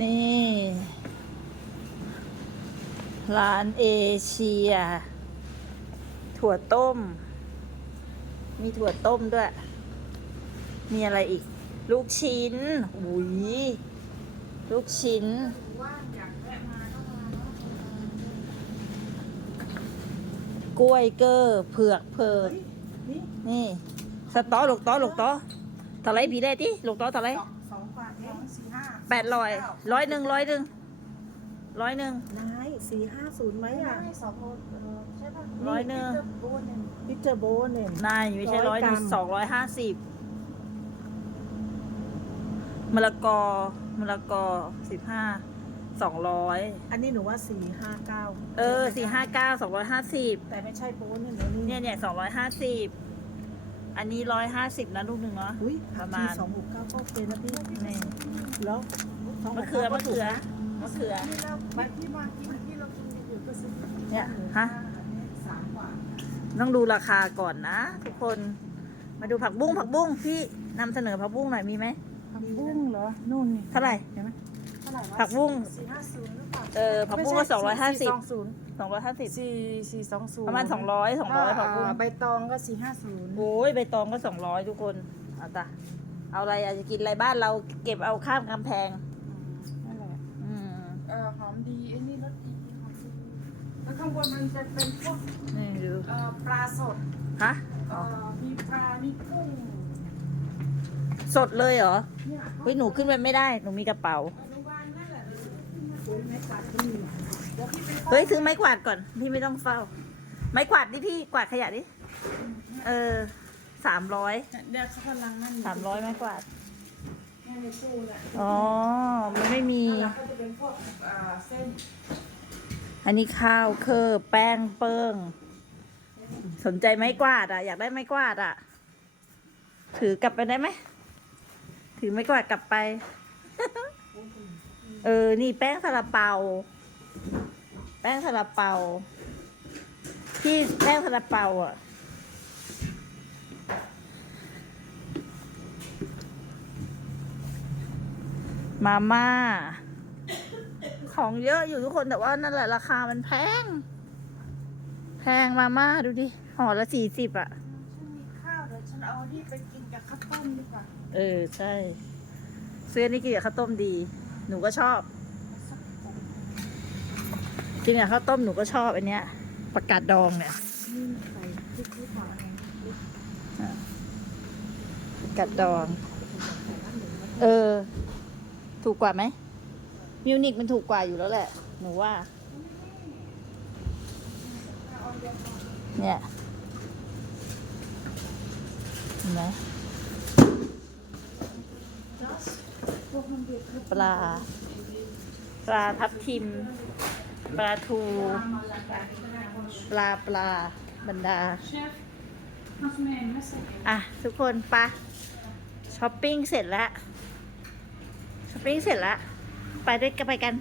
นี่ ร้านเอเชีย ถั่วต้ม มีถั่วต้มด้วย มีอะไรอีก ลูกชิ้นอุ้ยลูกชิ้น กล้วยเกอร์เผือกเพิดนี่นี่ สต๊อลกต๊อลกต๊อท่าไรพี่ได้ที่ลูกต๊อท่าไร แปดร้อยร้อยหนึ่งร้อยหนึ่งร้อยหนึ่งนายสี่ห้าศูนย์ไหมอะ สองใช่ป่ะร้อยหนึ่งพิเตอร์โบนเนี่ย นายไม่ใช่ร้อยหนึ่งร้อยกรัมสองร้อยห้าสิบมะละกอมะละกอสิบห้าสองร้อยอันนี้หนูว่าสี่ห้าเก้าเออสี่ห้าเก้าสองร้อยห้าสิบแต่ไม่ใช่โบนเนี่ยนะนี่เนี่ยเนี่ยสองร้อยห้าสิบอันนี้ร้อยห้าสิบนะลูกหนึ่งเนาะ อุ้ยประมาณ สองหกเก้าก็เป็นนะพี่นี่ แล้วมะเขือมะเขือมะเขือ ที่เราที่มากินที่เรากินกันอยู่ก็ซื้อเนี่ยฮะ สามกว่าต้องดูราคาก่อนนะ ทุกคน มาดูผักบุ้งผักบุ้งพี่นำเสนอผักบุ้งหน่อยมีไหมผักบุ้งเหรอ นู่นนี่เท่าไหร่ เห็นไหมเท่าไหร่วะผักบุ้ง สี่ห้าศูนย์หรือเปล่าเออผักบุ้งก็สองร้อยห้าสิบสองศูนย์สองร้อยห้าสิบสี่สี่สองศูนย์ประมาณสองร้อยสองร้อยผักบุ้ง ใบตองก็สี่ห้าศูนย์โอ้ยใบตองก็สองร้อยทุกคนเอาตะ เอาอะไรอาจจะกินอะไรบ้านเราเก็บเอาข้ามกำแพง นั่นแหละอืมเออหอมดีไอ้นี่รสดีหอมดีแล้วข้างบนมันจะเป็นพวกนี่ดูเอ่อปลาสดฮะเอ่อมีปลา มีกุ้งสดเลยเหรอเนี่ยเฮ้ยหนูขึ้นไปไม่ได้หนูมีกระเป๋าอนุบาลนั่นแหละเดี๋ยวไม่ตัดที่นี่เดี๋ยวพี่ไปเฮ้ยซื้อไม้กวาดก่อนพี่ไม่ต้องเฝ้า ไม้กวาดนี่พี่กวาดขยะดิเออ สามร้อยเดี๋ยวเขากำลังนั่นอยู่สามร้อยไม้กวาดเนี่ยในตู้แหละอ๋อ มันไม่มี แล้วก็จะเป็นพวกเอ่อเส้นอันนี้ข้าวเคอแป้งเปิงสนใจไม้กวาดอะ อยากได้ไม้กวาดอะ ถือกลับไปได้ไหม ถือไม้กวาดกลับไป เออ นี่แป้งซาลาเปา แป้งซาลาเปา ที่แป้งซาลาเปาอะ มาม่า ของเยอะอยู่ทุกคนแต่ว่านั่นแหละราคามันแพง แพงมาม่าดูดิห่อละสี่สิบอะฉันมีข้าวเดี๋ยวฉันเอาที่ไปกินกับข้าวต้มดีกว่าเออใช่ซื้ออนนี่กินกับข้าวต้มดี หนูก็ชอบกินกับข้าวต้มหนูก็ชอบอันเนี้ยประกาศดองเนี่ยนี่ใส่พริกหรือเปล่าประกาศดอง เออ ถูกกว่าไหมมิวนิกมันถูกกว่าอยู่แล้วแหละ หนูว่า เนี่ยเห็นไหมปลา ปลาทับทิม ปลาทู ปลาปลาบรรดา อะ ทุกคนไปะช้อปปิ้งเสร็จแล้ว ช้อปริ้งเสร็จแล้ว ไปด้วยกันไปกัน